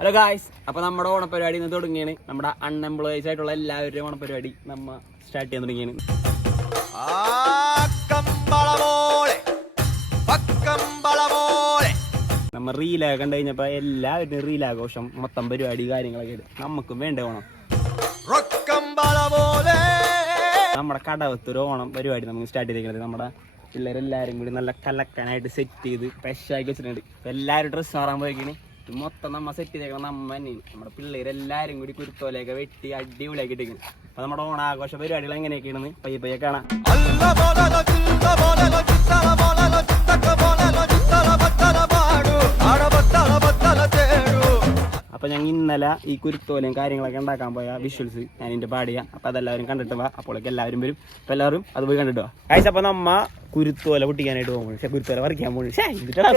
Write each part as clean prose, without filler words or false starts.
Hello guys, അപ്പോൾ നമ്മുടെ ഓണപരിപാടി ഇന്ന് തുടങ്ങിയാണ്. നമ്മുടെ അൺഎംപ്ലോയീസ് ആയിട്ടുള്ള എല്ലാവരുടെയും ഓണപരിപാടി നമ്മൾ സ്റ്റാർട്ട് ചെയ്യാൻ തുടങ്ങിയാണ്. നമ്മൾ റീലാഗ് കണ്ടു കഴിഞ്ഞപ്പോൾ എല്ലാവരും റീലാഘോഷം മൊത്തം പരിപാടി കാര്യങ്ങളൊക്കെ ആയിട്ട് നമുക്കും വേണ്ട ഓണം. നമ്മുടെ കടവത്തൊരു ഓണം പരിപാടി നമുക്ക് സ്റ്റാർട്ട് ചെയ്തിരിക്കുന്നത് നമ്മുടെ പിള്ളേരെല്ലാവരും കൂടി നല്ല കലക്കാനായിട്ട് സെറ്റ് ചെയ്ത് ഫ്രഷാക്കി വെച്ചിട്ടുണ്ട്. എല്ലാവരും ഡ്രസ്സ് മാറാൻ പോയിക്കാണ്. മൊത്തം നമ്മ സെറ്റ് ചെയ്തേക്കണം നമ്മ തന്നെയാണ്. നമ്മുടെ പിള്ളേരെല്ലാവരും കൂടി കുരുത്തോലയൊക്കെ വെട്ടി അടിപൊളിയാക്കി ഇട്ടിരിക്കുന്നു. അപ്പോൾ നമ്മുടെ ഓണാഘോഷ പരിപാടികൾ എങ്ങനെയൊക്കെയാണെന്ന് പയ്യെ പയ്യെ കാണാം. അപ്പോൾ ഞങ്ങൾ ഇന്നലെ ഈ കുരുത്തോലയും കാര്യങ്ങളൊക്കെ ഉണ്ടാക്കാൻ പോയ വിഷ്വൽസ് ഞാൻ ഇതിൻ്റെ പാടിയാ. അപ്പോൾ അതെല്ലാവരും കണ്ടിട്ട് പോവാ. അപ്പോഴേക്ക് എല്ലാവരും വരും. അപ്പോൾ എല്ലാവരും അത് പോയി കണ്ടിട്ട് പോവാ. ആഴ്ച അപ്പോൾ നമ്മ കുരുത്തോല പൊട്ടിക്കാനായിട്ട് പോകും. പക്ഷേ കുരുത്തോല പറിക്കാൻ പോകും.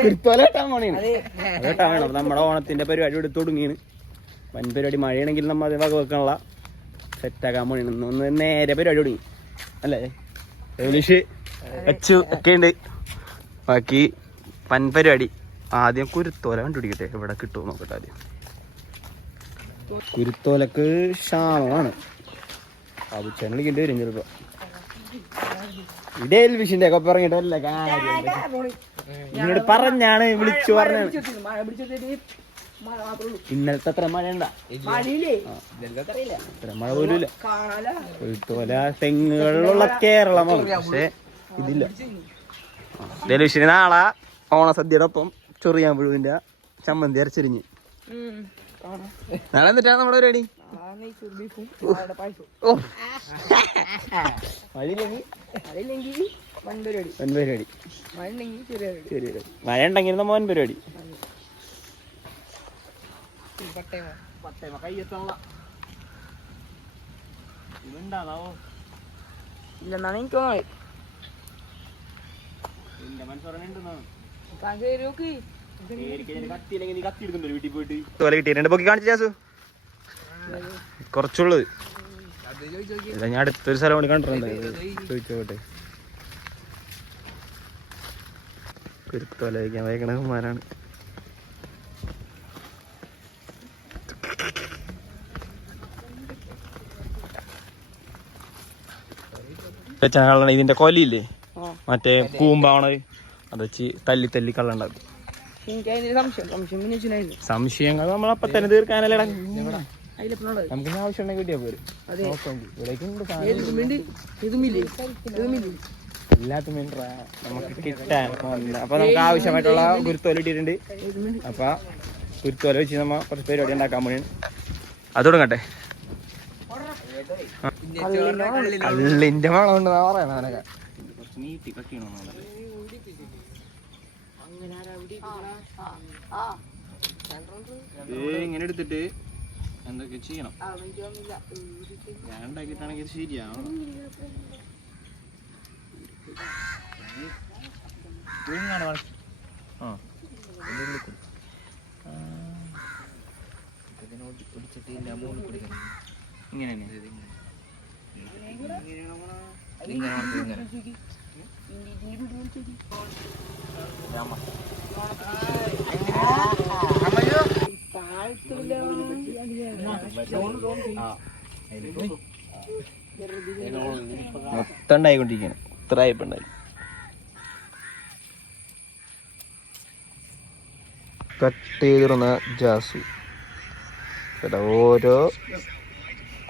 കുരുത്തോല കെട്ടാൻ പോണേ കേട്ടാ വേണം. അപ്പോൾ നമ്മുടെ ഓണത്തിൻ്റെ പരിപാടി എടുത്ത് തുടങ്ങിയാണ്. വൻ പരിപാടി മഴയാണെങ്കിൽ നമ്മൾ അത് വക വെക്കാനുള്ള സെറ്റാക്കാൻ പോണേ. ഒന്ന് നേരെ പരിപാടി തുടങ്ങി അല്ലേ? ഇംഗ്ലീഷ് വെച്ചു ഒക്കെ ഉണ്ട്. ബാക്കി വൻ പരിപാടി. ആദ്യം കുരുത്തോല കണ്ടുപിടിക്കട്ടെ, എവിടെ കിട്ടുമോ നോക്കട്ടെ. ആദ്യം കുരുത്തോലക്ക് ക്ഷാമമാണ്. അബുച്ചേനെ വിളിക്കേണ്ടി വരും ചിലപ്പോൾ. ഇതേ എൽവിഷിന്റെ ഒക്കെ പറഞ്ഞിട്ടല്ല കാര്യം. എന്നോട് പറഞ്ഞാണ് വിളിച്ചു പറഞ്ഞാണ്. ഇന്നലത്തെ അത്ര മഴ ഉണ്ടാ? അത്ര മഴ പോലും ഇല്ല. കുരുത്തോല തെങ്ങുകളിലുള്ള കേരളമാണ്, പക്ഷെ ഇതില്ല. എൽവിഷിന് നാളെ ഓണസദ്യയുടെ ഒപ്പം ചൊറിയാൻ പുഴുവിന്റെ ചമ്മന്തി അരച്ചെരിഞ്ഞ്. നാളെ എന്നിട്ടാണ് നമ്മുടെ പരിപാടി. മഴ ഉണ്ടെങ്കിൽ നമ്മ വൻ പരിപാടി. ഇല്ലെന്നാണ് എനിക്ക് തോന്നുന്നത്. കുറച്ചുള്ളത് ഞാൻ അടുത്തൊരു സ്ഥലം കൊണ്ട് കണ്ടിട്ടുണ്ട്. ചോദിച്ചോട്ടെ. കുരുത്തോല വയ്ക്കാൻ വയ്ക്കണ കുമാരാണ്. ഇതിന്റെ കൊലയില്ലേ മറ്റേ കൂമ്പാവണ, അത് വെച്ച് തല്ലി തല്ലി കള്ളുണ്ടാക്കും. സംശയങ്ങൾ നമ്മളപ്പ തന്നെ തീർക്കാനല്ലേ. നമുക്ക് ആവശ്യം ഉണ്ടെങ്കിൽ കിട്ടിയാ പോരും. എല്ലാത്തും നമുക്ക് കിട്ടാൻ. അപ്പൊ നമുക്ക് ആവശ്യമായിട്ടുള്ള കുരുത്തോല ഇട്ടിട്ടുണ്ട്. അപ്പൊ കുരുത്തോല വെച്ച് നമ്മ കുറച്ച് പരിപാടി ഉണ്ടാക്കാൻ പോണേ. അത് തുടങ്ങട്ടെ. കള്ളിന്റെ മണം ഉണ്ട് പറയണ അവനൊക്കെ. കുറച്ച് നീട്ടി കട്ടിയണോ ഇങ്ങനെ എടുത്തിട്ട് എന്തൊക്കെ ചെയ്യണം. ഞാൻ ഉണ്ടാക്കിയിട്ടാണെങ്കിൽ ശരിയാവണം. ഇങ്ങനെ മൊത്തം ഉണ്ടായിക്കൊണ്ടിരിക്കുകയാണ്. ഇത്ര ആയിപ്പുണ്ടായി. കട്ട് ചെയ്തിരുന്ന ജാസു. ഓരോ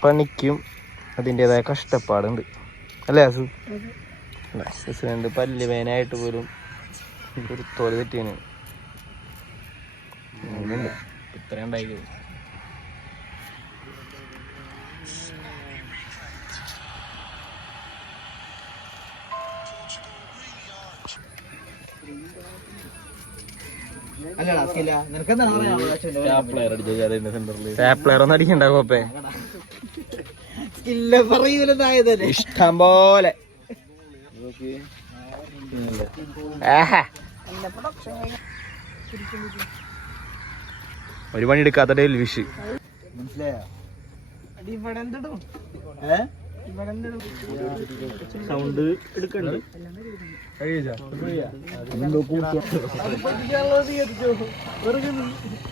പണിക്കും അതിൻ്റെതായ കഷ്ടപ്പാടുണ്ട് അല്ലേ ആസു? രണ്ട് പല്ല് വേനായിട്ട് പോലും ഒരു തോല് തെറ്റിയാണ്. ഇത്രയും ഉണ്ടായി. ഒന്നും അടിക്കണ്ട കോപ്പേ. ഇഷ്ടം പോലെ ഒരു പണി എടുക്കാത്ത ഡെൽവിഷ്. സൗണ്ട് എടുക്കണ്ട്.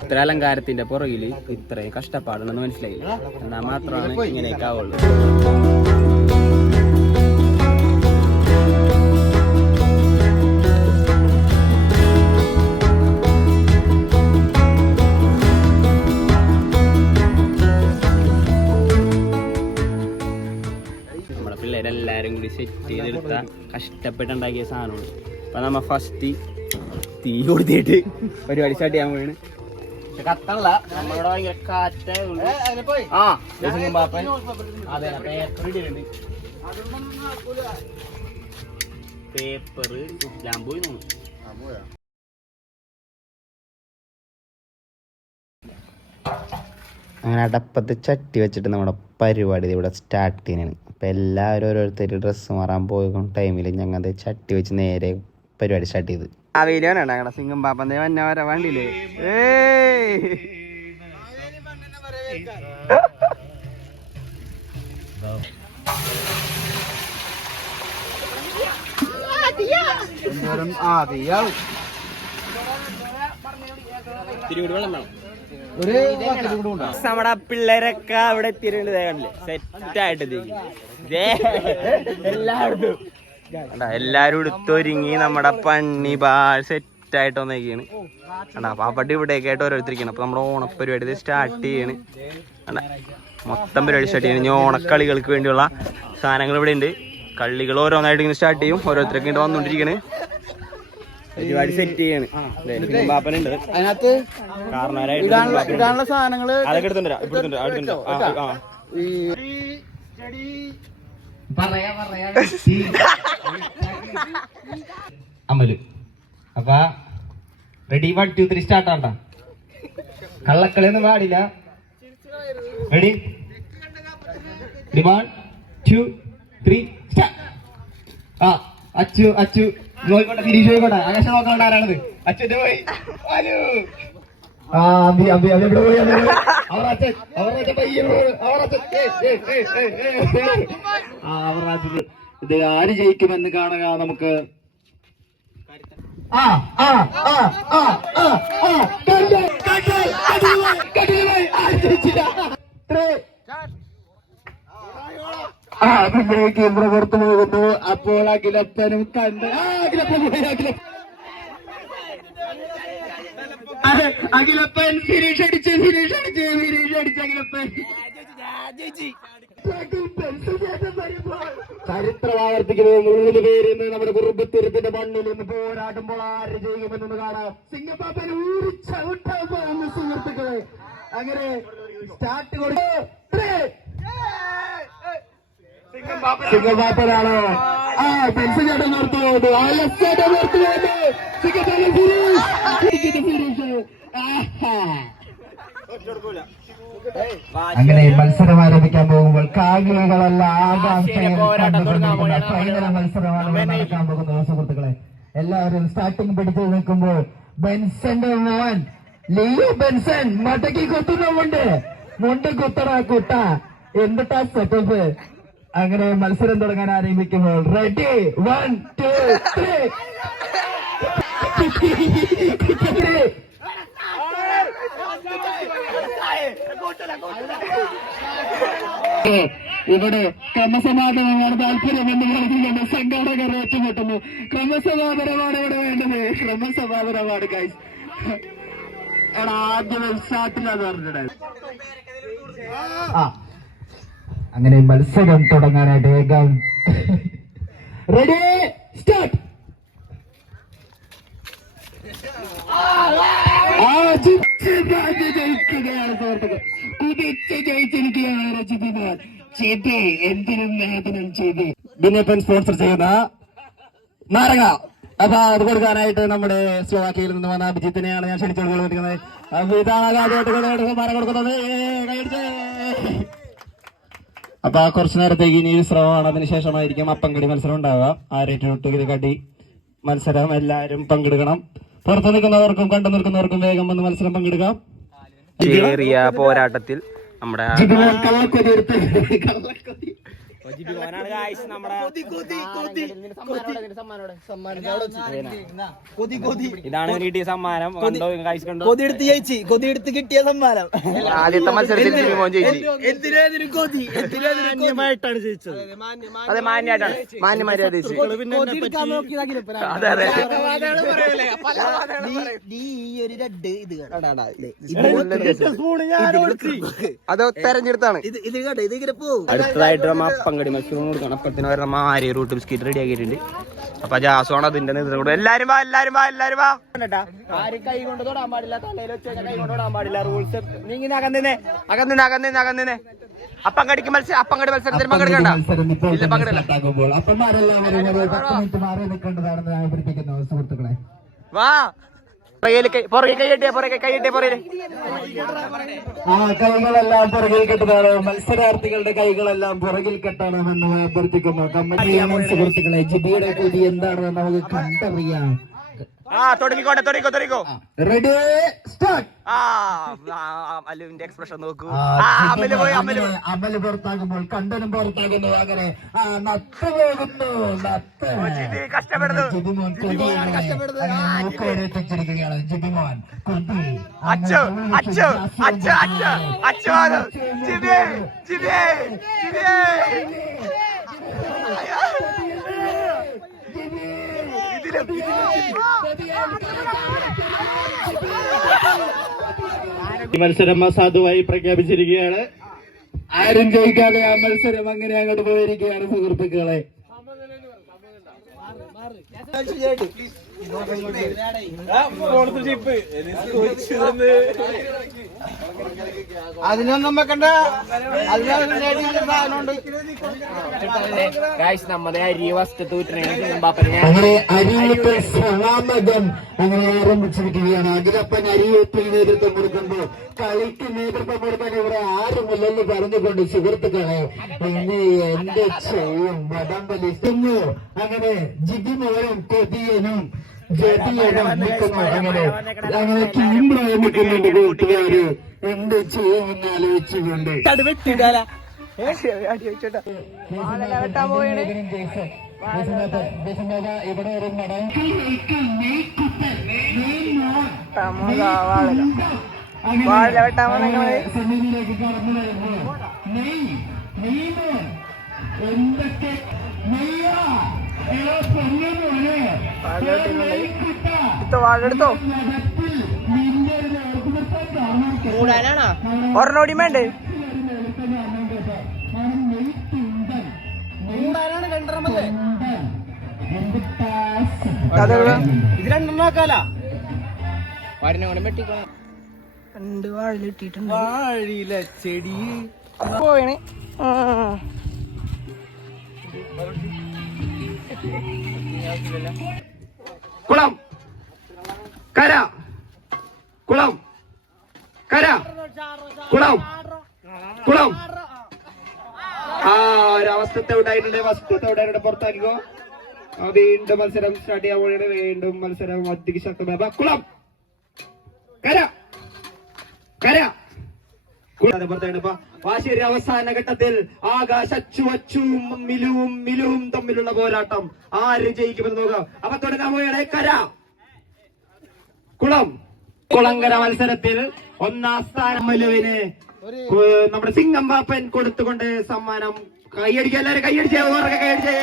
ഇത്ര അലങ്കാരത്തിന്റെ പുറകില് ഇത്രയും കഷ്ടപ്പാടുണ്ടെന്ന് മനസ്സിലായില്ല. എന്നാൽ മാത്രമാണ് ഇങ്ങനെയൊക്കെ ആവുള്ളൂ. പിള്ളേരെല്ലാരും കൂടി സെറ്റ് ചെയ്തെടുത്ത കഷ്ടപ്പെട്ടുണ്ടാക്കിയ സാധനമാണ്. അപ്പൊ നമ്മ ഫസ്റ്റ് തീ കൊടുത്തിട്ട് പരിപാടി സ്റ്റാർട്ട് ചെയ്യാൻ പോയാണ്. പക്ഷെ കത്തല്ല, നമ്മളിവിടെ ഭയങ്കര കാറ്റായതുകൊണ്ട് അതെ പേപ്പർ ഇടുന്നുണ്ട്. പേപ്പർ ഇടാൻ പോയി തോന്നുന്നു. അങ്ങനെ അടപ്പത്ത് ചട്ടി വെച്ചിട്ട് നമ്മുടെ പരിപാടി ഇവിടെ സ്റ്റാർട്ട് ചെയ്യുന്നതാണ്. അപ്പം എല്ലാവരും ഓരോരുത്തർ ഡ്രസ്സ് മാറാൻ പോകും ടൈമിൽ ഞങ്ങൾ ചട്ടി വെച്ച് നേരെ പരിപാടി സ്റ്റാർട്ട് ചെയ്ത്. ആ വീഡിയോ ഞങ്ങളുടെ സിംഗം പാപ്പന്റെ വന്ന വരെ വണ്ടിയില്ലേ വെള്ളം വേണം. നമ്മുടെ പിള്ളേരൊക്കെ അവിടെ എത്തിയിട്ടുണ്ട്. സെറ്റായിട്ട് എല്ലാരും എടുത്തൊരുങ്ങി നമ്മുടെ പണി സെറ്റായിട്ട് വന്നേക്കാണ്. അപ്പൊ അവിടെ ഇവിടെയൊക്കെ ആയിട്ട് ഓരോരുത്തരിക്കാണ്. അപ്പൊ നമ്മുടെ ഓണപ്പരിപാടി സ്റ്റാർട്ട് ചെയ്യാണ്. മൊത്തം പരിപാടി സ്റ്റാർട്ട് ചെയ്യണം. ഇനി ഓണക്കളികൾക്ക് വേണ്ടിയുള്ള സാധനങ്ങൾ ഇവിടെ ഉണ്ട്. കളികൾ ഓരോന്നായിട്ട് ഇങ്ങനെ സ്റ്റാർട്ട് ചെയ്യും. ഓരോരുത്തരൊക്കെ ഇങ്ങനെ വന്നോണ്ടിരിക്കണ്. പരിപാടി സെറ്റ് ചെയ്യാണ്. ബാപ്പനുണ്ട് അതിനകത്ത് ഇടാനുള്ള സാധനങ്ങള് അതൊക്കെ എടുത്തുണ്ട്. അമല് അപ്പൊ റെഡി 1 2 3 സ്റ്റാർട്ട് ആണ്ട. കള്ളക്കളിയൊന്നും പാടില്ല. Ready 1 2 3 start. അച്ചു അച്ചു നോയിക്കോട്ടെ, തിരിച്ചു പോയിക്കോട്ടെ. ആകാശം നോക്കണ്ട ആരാണത്. അച്ഛൻ്റെ പോയി ഇത് ആര് ജയിക്കുമെന്ന് കാണുക നമുക്ക്. ക്യാമറ പുറത്തു പോകുന്നു. അപ്പോൾ അഖിലപ്പനും കണ്ട് അഖിലപ്പൻ ഫിനിഷ് അടിച്ച് അഖിലപ്പൻ ചരിത്രം ആവർത്തിക്കുന്നത്. 3 പേര് നമ്മുടെ കുറുമ്പത്തൂരത്തിന്റെ മണ്ണിൽ നിന്ന് പോരാടുമ്പോൾ ആര് ചെയ്യുമെന്നൊന്ന് കാണാം. സിംഗപ്പാപ്പൻ ഊരിച്ചവിട്ടാൻ പോകുന്നു സുഹൃത്തുക്കളെ. അങ്ങനെ സ്റ്റാർട്ട് കൊടുത്തു. സിംഗപ്പാപ്പനാണോ? പെൻസിൽ ചേട്ടൻ നിർത്തി പോകുന്നു. അങ്ങനെ മത്സരം ആരംഭിക്കാൻ പോകുമ്പോൾ കായികളല്ല മത്സരമാണ് നടക്കാൻ പോകുന്നത് സുഹൃത്തുക്കളെ. എല്ലാവരും സ്റ്റാർട്ടിങ് പിടിച്ചു നിൽക്കുമ്പോൾ ബെൻസന്റെ മോൻ ലിയോ ബെൻസൺ മടക്കി കുത്തുന്നുമുണ്ട്. മുണ്ട് കുത്തറ കുട്ട എന്നിട്ടാ സെറ്റപ്പ്. അങ്ങനെ മത്സരം തുടങ്ങാൻ ആരംഭിക്കുമ്പോൾ റെഡി 1 2 3 ഇവിടെ ക്രമസമാധാനമാണ് താല്പര്യമെന്ന് പറഞ്ഞുകൊണ്ട് സംഘാടകർ ഏറ്റുമുട്ടുന്നു. ക്രമസമാധാനമാണ് ഇവിടെ വേണ്ടത്. ക്രമസമാധാനമാണ് ഗൈസ്. ആദ്യം സ്റ്റാർട്ടിലാന്ന് പറഞ്ഞിട്ടുണ്ടായിരുന്നു. അങ്ങനെ മത്സരം തുടങ്ങാനായിട്ട് വേഗം റെഡി സ്റ്റാർട്ട്. ജയിക്കുകയാണ് സുഹൃത്തുക്കൾ. കുതിച്ച് ജയിച്ചിരിക്കുകയാണ് രജിതകുമാർ. ചെയ്ത് എന്തിനും ഏതിനും ചെയ്ത് ബിനപ്പൻ സ്പോൺസർ ചെയ്യുന്ന നാരങ്ങ. അപ്പൊ അത് കൊടുക്കാനായിട്ട് നമ്മുടെ സ്ലോവാക്കിയയിൽ നിന്ന് വന്ന അഭിജിത്തിനെയാണ് ഞാൻ ക്ഷണിച്ചുകൊണ്ടിരിക്കുന്നത്. അപ്പൊ ഇതാണ് ആദ്യമായിട്ട് മരം കൊടുക്കുന്നത്. അപ്പൊ കുറച്ചു നേരത്തേക്ക് ഇനി വിശ്രമമാണ്. അതിനുശേഷമായിരിക്കും അപ്പങ്കടി മത്സരം ഉണ്ടാവുക. ആരേറ്റു കടി മത്സരം എല്ലാവരും പങ്കെടുക്കണം. പുറത്തു നിൽക്കുന്നവർക്കും കണ്ടു നിൽക്കുന്നവർക്കും വേഗം വന്ന് മത്സരം പങ്കെടുക്കാം. ചെറിയ പോരാട്ടത്തിൽ നമ്മുടെ ജിബി മോനാണ് ഗായ്സ് നമ്മുടെ ഇതാണ് കിട്ടിയ സമ്മാനം. കണ്ടോ ഗായ്സ്, കണ്ടോ? കൊതിയെടുത്ത് ജയിച്ച്, കൊതിയെടുത്ത് കിട്ടിയ സമ്മാനം. ആദ്യത്തെ മത്സരത്തിൽ ജിബി മോൻ ജയിച്ചു. മാന്യമായിട്ടാണ് ജയിച്ചത്. അതെ, മാന്യമായിട്ടാണ്, മാന്യമായിട്ട് ജയിച്ചു. അതെ അതെ. അത് തെരഞ്ഞെടുത്താണ്. അടുത്തതായിട്ട് നമ്മ അപ്പങ്കടി മത്സരം കൊടുക്കണം. അപ്പത്തിന് വരെ നമ്മ ആര്യ റൂട്ട് ബിസ്ക്കറ്റ് റെഡി ആക്കിയിട്ടുണ്ട്. അപ്പൊ ജാസോണ് അതിന്റെ നേതൃത്വം കൂടെ. എല്ലാരും വാ, എല്ലാരും വാ, എല്ലാരും വാ. ആരും കൈ കൊണ്ട് തൊടാൻ പാടില്ല, തലയിൽ വെച്ച് കൈ കൊണ്ട് തൊടാൻ പാടില്ല. റൂൾസ് നീങ്ങി അകന്നിനെ അകന്നിനെ അകന്നിനെ അകന്നിനെ. അപ്പങ്കടിക്ക് മത്സരം, അപ്പങ്കടി മത്സരത്തിൽ പങ്കെടുക്കണ്ട. ഇല്ല, പങ്കെടുക്കണ്ട. വാ, പുറകെ കൈയ്യട്ടിയ, പുറകെ കൈയ്യട്ടിയ, പുറകെ കൈകളെല്ലാം പുറകിൽ കെട്ടതാണ്. മത്സരാർത്ഥികളുടെ കൈകളെല്ലാം പുറകിൽ കെട്ടണമെന്ന് അഭ്യർത്ഥിക്കുന്നു. കമ്മിറ്റി സുഹൃത്തുക്കളെ, ജിബിയുടെ കൂടി എന്താണെന്ന് നമുക്ക് കണ്ടറിയാം. തുടങ്ങിക്കോട്ടെ, തുടങ്ങിക്കോ, തുടങ്ങിക്കോ. Ready start. അല്ലുവിന്റെ എക്സ്പ്രഷൻ നോക്കൂ. അമല് പുറത്താകുമ്പോൾ കണ്ടനും പുറത്താകുന്നു. അങ്ങനെ നത്ത് പോകുന്നു. കഷ്ടപ്പെടുന്നു. ജിബിമോൻ ജിബിമോൻ അച്ചു അച്ചു അച്ചു അച്ചു അച്ചു ജിബി ജിബി ജിബി. മത്സരം അസാധുവായി പ്രഖ്യാപിച്ചിരിക്കുകയാണ്. ആരും ജയിക്കാതെ ആ മത്സരം അങ്ങനെ അങ്ങോട്ട് പോയിരിക്കുകയാണ് സുഹൃത്തുക്കളെ. അതിനൊന്നും വെക്കണ്ട. നമ്മുടെ അരി വസ്തു അങ്ങനെ അരിയത്തിൽ സമാമകം അങ്ങനെ ആരംഭിച്ചിരിക്കുകയാണ്. അഖിലപ്പൻ അരിയത്തിൽ നേതൃത്വം കൊടുക്കുമ്പോൾ കളിക്ക് നേതൃത്വം കൊടുക്കാൻ ഇവിടെ ആരുമില്ലെന്ന് പറഞ്ഞുകൊണ്ട് സുഹൃത്തുക്കളെ ഇനി എന്ത് ചെയ്യും വടം വലിക്കുന്നു. അങ്ങനെ ജിബിമോനും കൊതിയനും ജതിയനും നിൽക്കുന്നു. അങ്ങനെ അങ്ങനെ കീമ്പ്രായ നിൽക്കുന്നുണ്ട് കൂട്ടുകാര്. എന്ത് ചെയ്യുമെന്ന് ആലോചിച്ചുകൊണ്ട് ഇവിടെ ഒരു സെമിയിലേക്ക് കടന്നു വരുന്നു. എന്തൊക്കെ വാഴെടുത്തോ ഒരെണ്ണോടി വേണ്ടേ? ഇത് രണ്ടെണ്ണാക്കാല രണ്ട് വാഴയിലിട്ടിട്ടുണ്ട്. വാഴില ചെടി പോയണേ. കുളം കര കുളം കര കുളം കുളം. ഒരു അവസ്ഥത്തെ ഉണ്ടായിട്ടുണ്ട്. വസ്തുത്തെ ഉണ്ടായിട്ടുണ്ട്. പുറത്താക്കിക്കോ. വീണ്ടും മത്സരം സ്റ്റാർട്ട് ചെയ്യാൻ പോവുകയാണ്. വീണ്ടും മത്സരം അതിശക്തമായ കുളം കര കര വാശിയുടെ അവസാന ഘട്ടത്തിൽ ആകാശച്ചുവച്ചും മിലുവും മിലുവും തമ്മിലുള്ള പോരാട്ടം. ആര് ജയിക്കുമെന്ന് നോക്കാം. അപ്പൊ തുടങ്ങാൻ പോവുകയാണ്. കര കുളം കുളങ്കര മത്സരത്തിൽ ഒന്നാം സ്ഥാനം മിലുവിന് നമ്മുടെ സിംഗം പാപ്പൻ കൊടുത്തുകൊണ്ട് സമ്മാനം. കൈയടിക്കുക, എല്ലാവരും കൈയടിച്ചേ, കൈയടിച്ചേ.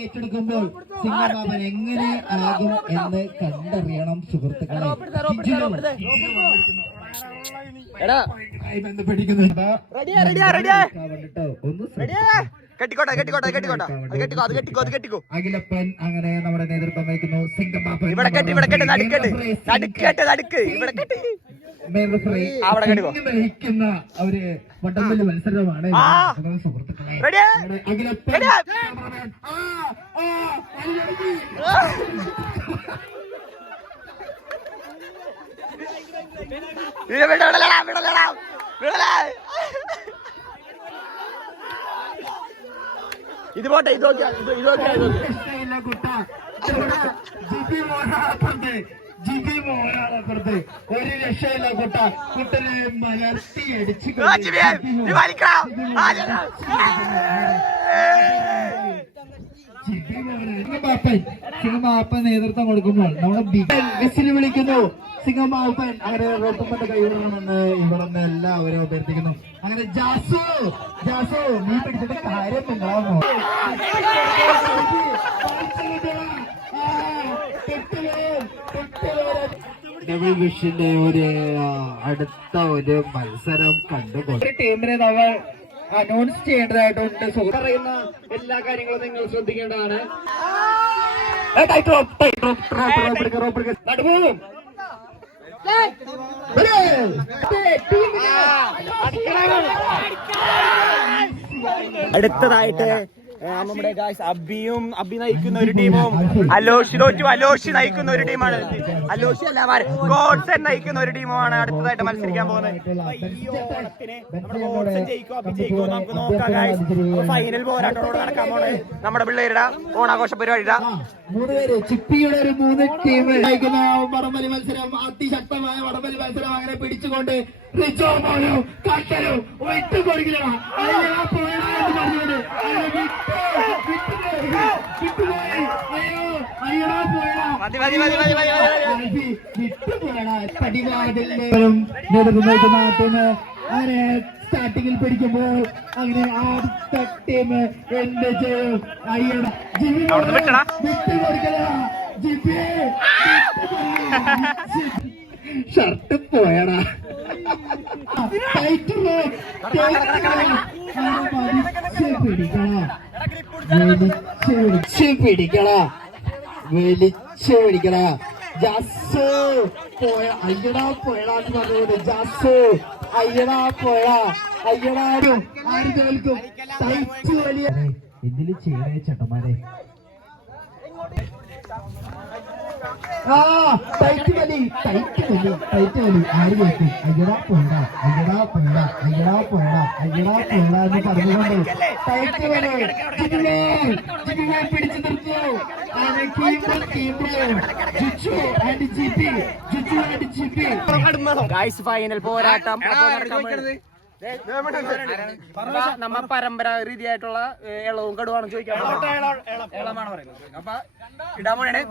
ഏറ്റെടുക്കുമ്പോൾ സിംഗമാപൻ എങ്ങനെ ആകും എന്ന് കണ്ടറിയണം സുഹൃത്തുക്കളെ. അഖിലപ്പൻ അങ്ങനെ നമ്മുടെ നേതൃത്വം വഹിക്കുന്നു. സിംഗമാപൻ നയിക്കുന്ന ഒരു വട്ടംവലി മത്സരമാണ് സുഹൃത്തുക്കളെ. അഖിലപ്പൻ ഇത് പോട്ടെ, ഇത് ജിബി മോനാപ്പുണ്ട്. ജിബി ഒരാളപ്പുറത്ത് ഒരു രക്ഷയില്ല കുട്ടനെ മലർത്തി അടിച്ചു സിംഗമാപ്പൻ നേതൃത്വം കൊടുക്കുമ്പോൾ നമ്മുടെ ബിസിന് വിളിക്കുന്നു സിംഗമാപ്പൻ അങ്ങനെ റോട്ടുമ്പന്റെ കൈവിടണമെന്ന് ഇവിടുന്ന് എല്ലാവരും അഭ്യർത്ഥിക്കുന്നു. അങ്ങനെ ജാസു നീ പിടിച്ചിട്ട് കാര്യം ഉണ്ടാവുമോ? ഡബിൾ വിഷിന്റെ ഒരു അടുത്ത ഒരു മത്സരം കണ്ടുകൊണ്ട് ടീമിനെ നമ്മൾ അനൗൺസ് ചെയ്യേണ്ടതായിട്ടുണ്ട്. പറയുന്ന എല്ലാ കാര്യങ്ങളും നിങ്ങൾ ശ്രദ്ധിക്കേണ്ടതാണ്. അടുത്തതായിട്ട് നമ്മുടെ അബി നയിക്കുന്ന ഒരു ടീമും അലോഷി നയിക്കുന്ന ഒരു ടീമാണ്. അലോഷി അല്ല ഗോഡ്സൺ നയിക്കുന്ന ഒരു ടീമുമാണ് അടുത്തതായിട്ട് മത്സരിക്കാൻ പോകുന്നത്. ഈ ഓണത്തിന് ജയിക്കോ നമുക്ക് നോക്കാം ഗായ്സ്. ഫൈനൽ പോരാട്ടോട് നടക്കാൻ പോണേ നമ്മുടെ പിള്ളേരുടെ ഓണാഘോഷ പരിപാടിയുടെ 3 പേര് ചിപ്പിയുടെ ഒരു 3 ടീം നയിക്കുന്ന വടംവലി മത്സരം, അതിശക്തമായ വടംവലി മത്സരം. അങ്ങനെ പിടിച്ചുകൊണ്ട് റിജോ മോനോ കട്ടലോ വിട്ടുകൊടുക്കില്ല അങ്ങനെ സ്റ്റാർട്ടിങ്ങിൽ പിടിക്കുമ്പോൾ അങ്ങനെ ആദ്യത്തെ ടീം എന്ത് ചെയ്യും? അയ്യടാ ഷർട്ട് പോയടാ വലിച്ചു പിടിക്കണ ജാസു പോയ അയ്യടാ പോയടാന്ന് പറഞ്ഞുകൊണ്ട് ജാസു അയ്യടാ പോയ അയ്യടാ ആര് തോൽക്കും? തയ്ച്ചു വലിയ എന്തില് ചെയ്യണേ ചേട്ടന്മാരെ. ടൈറ്റ് വലി ആര് കേൾക്കും? അയ്യടാ പോയടാ എന്ന് പറഞ്ഞുകൊണ്ട് ടൈറ്റ് വലി പിടിച്ചു നിർത്തിയോ. ഫൈനൽ പോരാട്ടം നമ്മ പരമ്പരാ രീതിയായിട്ടുള്ള ഇളവും കടുവാണ് ചോദിക്കാൻ. അപ്പൊ ഇടാൻ പോണേ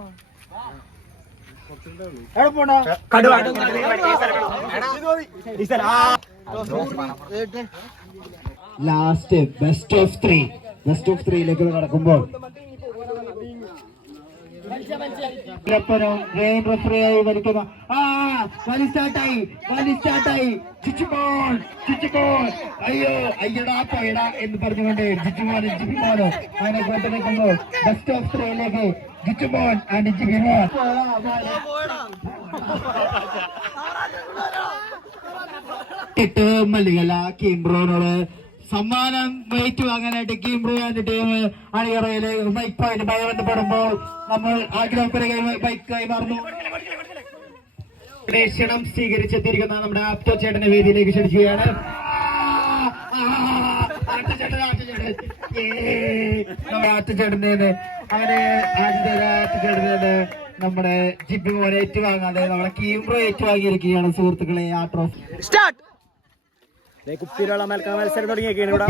ലാസ്റ്റ് ബെസ്റ്റ് ഓഫ് ത്രീയിലേക്ക് നടക്കുമ്പോൾ റഫറിയായി വലിക്കുന്ന വലി സ്റ്റാർട്ടായി ചുച്ചുമോൻ അയ്യടാ പോയടാ എന്ന് പറഞ്ഞുകൊണ്ട് ജിച്ചുമോനോ അങ്ങനെ കോട്ട് നിൽക്കുമ്പോൾ ബെസ്റ്റ് ഓഫ് ത്രീയിലേക്ക് ജിച്ചുമോൻ ആൻഡ് ജിബിമോൻ. മല്ലികല കിംബ്രോനോട് സമ്മാനം ഏറ്റുവാങ്ങാനായിട്ട് കിംബ്രോ ആൻഡ് ടീം അണിയറയില് ബൈക്ക് പോയിന്റ് ബന്ധപ്പെടുമ്പോൾ നമ്മൾ ആഗ്രഹപ്പുര ബൈക്ക് കൈമാറുന്നു. ക്ഷണം സ്വീകരിച്ചെത്തിയിരിക്കുന്ന നമ്മുടെ ആപ്റ്റോ ചേട്ടന്റെ വേദിയിലേക്ക് ക്ഷണിക്കുകയാണ്. ആറ്റുചേട്ടൻ്റെ അങ്ങനെ ആറ്റുചേട്ടൻ്റെ നമ്മുടെ ജിബി മോനെ ഏറ്റുവാങ്ങാതെ നമ്മുടെ കീംബ്രോ ഏറ്റുവാങ്ങിയിരിക്കുകയാണ് സുഹൃത്തുക്കളെ. ആ ട്രോഫി സ്റ്റാർട്ട്. കുപ്പിയിലുള്ള മത്സരം തുടങ്ങിയൊക്കെയാണ് ഇവിടെ.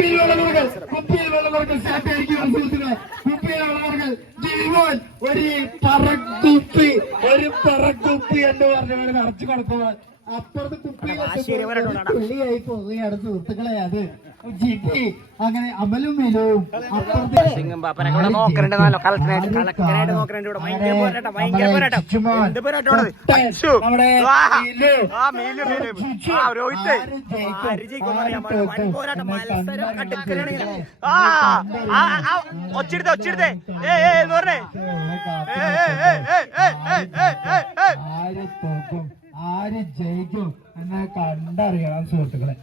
ഒരു പറക്കുപ്പി എന്ന് പറഞ്ഞ നിറച്ചു കൊടുക്കുമ്പോൾ അപ്പുറത്ത് കുപ്പിയായി പോവുകയാണ് സുഹൃത്തുക്കളെ. അത് ജിപി അങ്ങനെ അമലും മെലവും ഒച്ചിടുത്തേ ആര് തോക്കും ആര് ജയിക്കും എന്ന് കണ്ടറിയണം സുഹൃത്തുക്കളെ.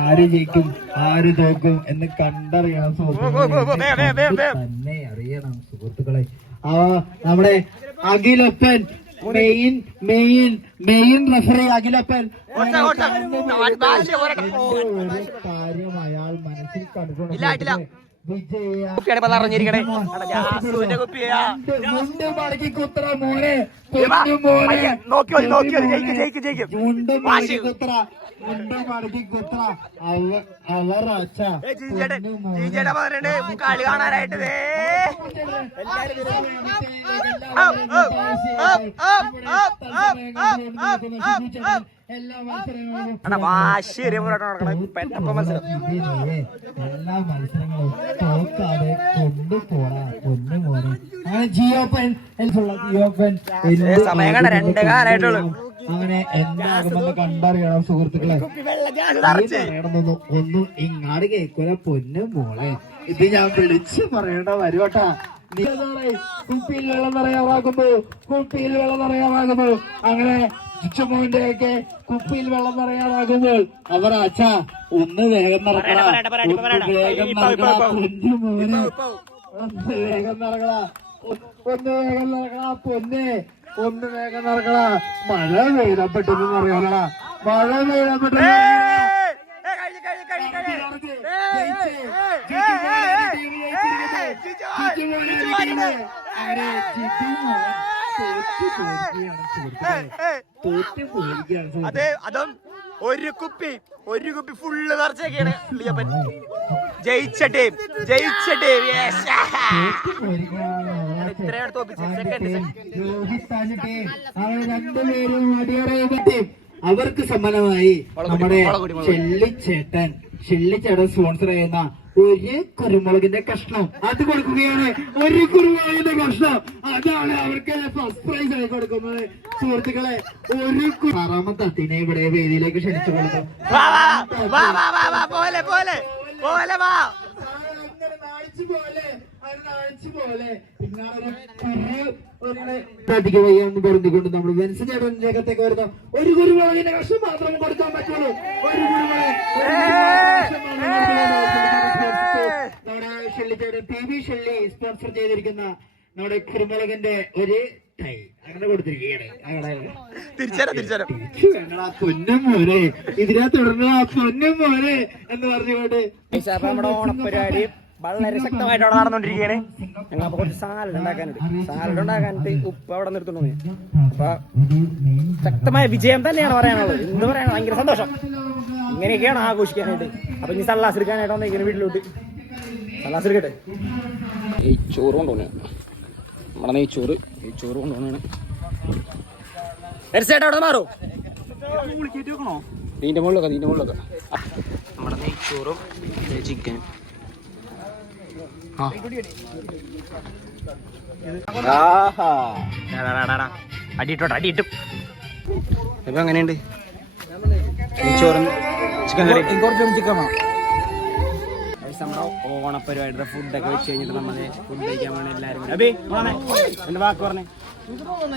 ആര് ജയിക്കും ആര് തോക്കും എന്ന് കണ്ടറിയണം സുഹൃത്തുക്കളെ. തന്നെ അറിയണം സുഹൃത്തുക്കളെ. നമ്മുടെ അഖിലപ്പൻ മെയിൻ റഫറി അഖിലപ്പൻ കാര്യം അയാൾ മനസ്സിൽ കണ്ടുകൊണ്ട് വിജയ കുപ്പിയാണ് ഇപ്പൊ നിറഞ്ഞിരിക്കണേ. മുണ്ട് മടക്കി കുത്ര മോനെ, നോക്കി ജയിക്കും ജയിക്കും. മുണ്ട് മടക്കി കുത്ര, മുണ്ട് മടക്കി കുത്ര. അവർ അച്ഛ കളി കാണാനായിട്ട് എല്ലാ മത്സരങ്ങളും തോക്കാതെ കൊണ്ടുപോടാ പൊന്നു മോനെ. അങ്ങനെ ജിയോപ്പൻ അങ്ങനെ എന്താകുമെന്ന് കണ്ടറിയണം സുഹൃത്തുക്കളെ. പറയണമെന്നൊന്നും ഒന്നും ഇങ്ങാട് കേൾക്കൂല പൊന്നു മോളെ. ഇത് ഞാൻ വിളിച്ചു പറയേണ്ട വരുവട്ടാ. കുപ്പിയിൽ വെള്ളം നിറയാറാകുമ്പോ, കുപ്പിയിൽ വെള്ളം നിറയാറാകുമ്പോ, അങ്ങനെ ചുറ്റുമോന്റെയൊക്കെ കുപ്പിയിൽ വെള്ളം നിറയാറാകുമ്പോൾ അവർ അച്ഛ ഒന്ന് വേഗം നിറക്കടാ, ഒന്ന് വേഗം നിറക്കടാ പൊന്നു മോനെ, ഒന്ന് വേഗം നിറക്കടാ, ഒന്ന് വേഗം നിറക്കടാ പൊന്നെ, ഒന്ന് വേഗം നിറക്കടാ. മഴ പെയ്തപ്പെട്ടെന്ന് അറിയാലടാ, മഴ പെയ്തപ്പെട്ടെന്ന് അതെ. അതും ഒരു കുപ്പി ഫുള്ള് നിറച്ചൊക്കെയാണ് ജയിച്ച ടീം. അവർക്ക് സമ്മാനമായി നമ്മുടെ ഷെള്ളിച്ചേട്ടൻ സ്പോൺസർ ചെയ്യുന്ന ഒരു കുരുമുളകിന്റെ കഷ്ണം അത് കൊടുക്കുകയാണ്. ഒരു കുരുമുളകിന്റെ കഷ്ണം അതാണ് അവർക്ക് ഫസ്റ്റ് പ്രൈസ് ആയി കൊടുക്കുന്നത്. സുഹൃത്തുക്കളെ, ഒരു 6ാമത്തെ അത്തിനെ ഇവിടെ വേദിയിലേക്ക് ക്ഷണിച്ചു കൊടുക്കും. പറഞ്ഞുകൊണ്ട് നമ്മൾ വെൻസേട്ടത്തേക്ക് വരുന്ന ഒരു കുരുമുളകിന്റെ കഷ്ണം മാത്രം കൊടുക്കാൻ പറ്റുള്ളൂ. ഒരു നമ്മുടെ ഷെള്ളിച്ചേട്ടൻ PV ഷെള്ളി സ്പോൺസർ ചെയ്തിരിക്കുന്ന നമ്മുടെ കുരുമുളകിന്റെ ഒരു തൈ അങ്ങനെ കൊടുത്തിരിക്കുകയാണ്. പൊന്നും മോനെ, ഇതിനെ തുടർന്ന് ആ പൊന്നും മോനെ എന്ന് പറഞ്ഞുകൊണ്ട് നമ്മുടെ ഓണപ്പരിപാടി വളരെ ശക്തമായിട്ടാണ് നടന്നുകൊണ്ടിരിക്കുകയാണ്. ഞങ്ങൾ അപ്പൊ കുറച്ച് സാലഡ് ഉണ്ടാക്കാനായിട്ട് ഉപ്പ് അവിടെ നിർത്തുന്നു. അപ്പൊ ശക്തമായ വിജയം തന്നെയാണ് പറയാനുള്ളത്. എന്ത് പറയാനാണ്, ഭയങ്കര സന്തോഷം. ഇങ്ങനെയൊക്കെയാണ് ആഘോഷിക്കാനായിട്ട്. അപ്പൊ ഇനി സല്ലാസ് എടുക്കാനായിട്ട് വന്നിരിക്കുന്ന വീട്ടിലോട്ട് സല്ലാസ് എടുക്കട്ടെ. ചോറ് കൊണ്ടുപോകണ നമ്മുടെ നെയ്ച്ചോറ് കൊണ്ടുപോകണാണ്. അവിടെ മാറോ നീന്റെ മുകളിലൊക്കെ നമ്മുടെ നെയ്ച്ചോറും ചിക്കനും. അടിയിട്ടു. ഇപ്പൊ എങ്ങനെയുണ്ട് നെയ്ച്ചോറും ചിക്കൻ കറി? ചിക്കൻ നമ്മുടെ ഓണപ്പരിപാടിയുടെ ഫുഡൊക്കെ വെച്ച് കഴിഞ്ഞിട്ട് നമ്മള് ഫുഡ് കഴിക്കാൻ വേണ്ടി എല്ലാവരും എന്റെ വാക്ക് പറഞ്ഞേ.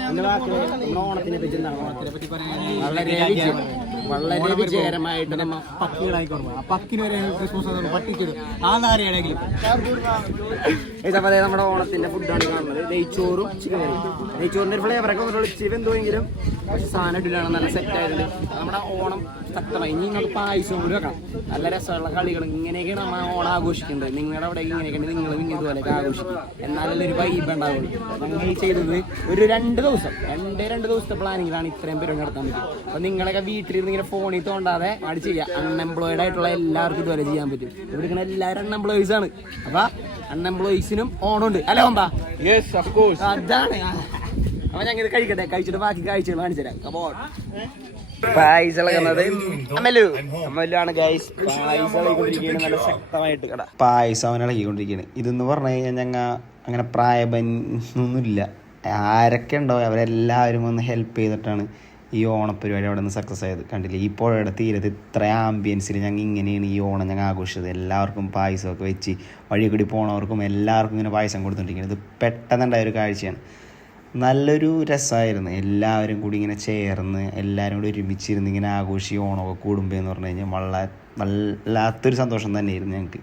എന്റെ വാക്ക് നമ്മുടെ ഓണത്തിനെ പറ്റി എന്താണ്? ഓണത്തിനെ പറ്റി വളരെ വിജയകരമായിട്ട് നമ്മ നമ്മുടെ ഓണത്തിന്റെ ഫുഡാണ് കാണുന്നത്. നെയ്ച്ചോറും ചിക്കൻ കറി. നെയ്ച്ചോറിന്റെ ഒരു ഫ്ലേവറൊക്കെ വിളിച്ച് എന്തോയെങ്കിലും പക്ഷെ സാധനം ഇട്ടില്ലാണ് നല്ല സെറ്റ് ആയിട്ടുണ്ട്. നമ്മുടെ ഓണം ശക്തമായി. ഇനി നിങ്ങൾക്ക് പായസം കൂടി വെക്കണം. നല്ല രസമുള്ള കളികൾ ഇങ്ങനെയൊക്കെയാണ് നമ്മൾ ഓണം ആഘോഷിക്കേണ്ടത്. നിങ്ങളുടെ അവിടെ ഇങ്ങനെയൊക്കെയാണ് നിങ്ങൾ ഇതുപോലെയൊക്കെ ആഘോഷിക്കും. എന്നാലല്ലേ ഒരു വൈബ് ഉണ്ടാവുള്ളൂ. ഞങ്ങൾ ഈ ചെയ്തത് ഒരു 2 ദിവസത്തെ പ്ലാനിങ്ങിലാണ് ഇത്രയും പരിപാടി നടത്താൻ പറ്റും. അപ്പൊ നിങ്ങളൊക്കെ വീട്ടിലിരുന്ന് ഇങ്ങനെ ഫോണിൽ തോണ്ടാതെ അത് ചെയ്യാം. അൺഎംപ്ലോയിഡ് ആയിട്ടുള്ള എല്ലാവർക്കും ഇതുവരെ ചെയ്യാൻ പറ്റും. ഇവിടെ എല്ലാവരും അൺഎംപ്ലോയീസ് ആണ്. അപ്പൊ അൺഎംപ്ലോയീസിനും ഓണമുണ്ട് അല്ലേ ഓമ്പാ? അതാണ്. അപ്പൊ ഞങ്ങൾ കഴിക്കട്ടെ. കഴിച്ചിട്ട് ബാക്കി കാഴ്ചകൾ കാണിച്ചു തരാം. പായസം ഇളകുന്നത് അമ്മലാണ് ഗൈസ്. പായസം ഇളകിക്കൊണ്ടിരിക്കുകയാണ് നല്ല ശക്തമായിട്ട്. പായസം അവൻ ഇളകിക്കൊണ്ടിരിക്കുകയാണ്. ഇതെന്ന് പറഞ്ഞു കഴിഞ്ഞാൽ ഞങ്ങൾ അങ്ങനെ പ്രായബന്ധമൊന്നുമില്ല. ആരൊക്കെ ഉണ്ടോ അവരെല്ലാവരും ഒന്ന് ഹെൽപ്പ് ചെയ്തിട്ടാണ് ഈ ഓണപ്പരിപാടി അവിടെ നിന്ന് സക്സസ് ആയത്. കണ്ടില്ലേ, ഈ പുഴയുടെ തീരത്ത് ഇത്ര ആംബിയൻസിൽ ഞങ്ങൾ ഇങ്ങനെയാണ് ഈ ഓണം ഞങ്ങൾ ആഘോഷിച്ചത്. എല്ലാവർക്കും പായസമൊക്കെ വെച്ച് വഴി കൂടി പോണവർക്കും എല്ലാവർക്കും ഇങ്ങനെ പായസം കൊടുത്തുകൊണ്ടിരിക്കുന്നത്. ഇത് പെട്ടെന്നുണ്ടായ ഒരു കാഴ്ചയാണ്. നല്ലൊരു രസമായിരുന്നു. എല്ലാവരും കൂടി ഇങ്ങനെ ചേർന്ന് എല്ലാവരും കൂടി ഒരുമിച്ചിരുന്ന് ഇങ്ങനെ ആഘോഷിച്ച് ഓണമൊക്കെ കൂടുമ്പോൾ എന്ന് പറഞ്ഞു കഴിഞ്ഞാൽ വല്ലാത്തൊരു സന്തോഷം തന്നെയായിരുന്നു ഞങ്ങൾക്ക്.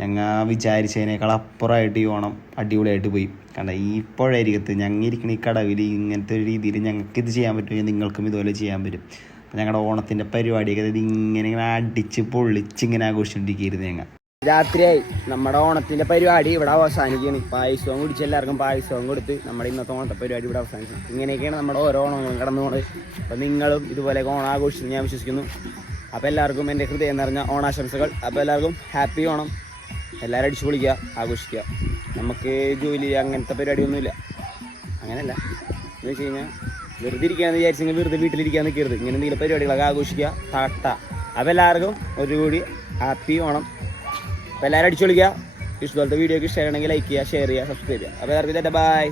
ഞങ്ങൾ വിചാരിച്ചതിനേക്കാൾ അപ്പുറമായിട്ട് ഈ ഓണം അടിപൊളിയായിട്ട് പോയി. കാരണം ഈ പുഴയരികത്ത് ഞങ്ങൾ ഇരിക്കുന്ന ഈ കടവിൽ ഇങ്ങനത്തെ ഒരു രീതിയിൽ ഞങ്ങൾക്ക് ഇത് ചെയ്യാൻ പറ്റുമെങ്കിൽ നിങ്ങൾക്കും ഇതുപോലെ ചെയ്യാൻ പറ്റും. അപ്പം ഞങ്ങളുടെ ഓണത്തിൻ്റെ പരിപാടിയൊക്കെ ഇങ്ങനെ അടിച്ച് പൊള്ളിച്ച് ഇങ്ങനെ ആഘോഷിച്ചുകൊണ്ടിരിക്കുകയായിരുന്നു ഞങ്ങൾ. രാത്രിയായി. നമ്മുടെ ഓണത്തിന്റെ പരിപാടി ഇവിടെ അവസാനിക്കുകയാണ്. പായസവും കുടിച്ച് എല്ലാവർക്കും പായസവും കൊടുത്ത് നമ്മുടെ ഇന്നത്തെ ഓണത്തെ പരിപാടി ഇവിടെ അവസാനിച്ചു. ഇങ്ങനെയൊക്കെയാണ് നമ്മുടെ ഓരോ ഓണങ്ങളും കടന്നു പോകുന്നത്. അപ്പം നിങ്ങളും ഇതുപോലെ ഓണം ആഘോഷിച്ചു ഞാൻ വിശ്വസിക്കുന്നു. അപ്പോൾ എല്ലാവർക്കും എൻ്റെ ഹൃദയം നിറഞ്ഞ ഓണാശംസകൾ. അപ്പോൾ എല്ലാവർക്കും ഹാപ്പി ഓണം. എല്ലാവരും അടിച്ചു പൊളിക്കുക, ആഘോഷിക്കുക. നമുക്ക് ജോലി അങ്ങനത്തെ പരിപാടിയൊന്നുമില്ല. അങ്ങനെയല്ല എന്ന് വെച്ച് കഴിഞ്ഞാൽ വെറുതെ ഇരിക്കാന്ന് വിചാരിച്ചെങ്കിൽ വെറുതെ വീട്ടിലിരിക്കാൻ നിൽക്കരുത്. ഇങ്ങനെ എന്തെങ്കിലും പരിപാടികളൊക്കെ ആഘോഷിക്കുക, അപ്പോൾ എല്ലാവർക്കും ഒരു കൂടി ഹാപ്പി ഓണം. അപ്പോൾ എല്ലാവരും അടിച്ചു വിളിക്കുക. ഇഷ്ടപോലത്തെ വീഡിയോക്ക് ഇഷ്ടമാണെങ്കിൽ ലൈക്ക് ചെയ്യുക, ഷെയർ ചെയ്യുക, സബ്സ്ക്രൈബ് ചെയ്യുക. അപ്പോൾ എല്ലാവർക്കും ബൈ.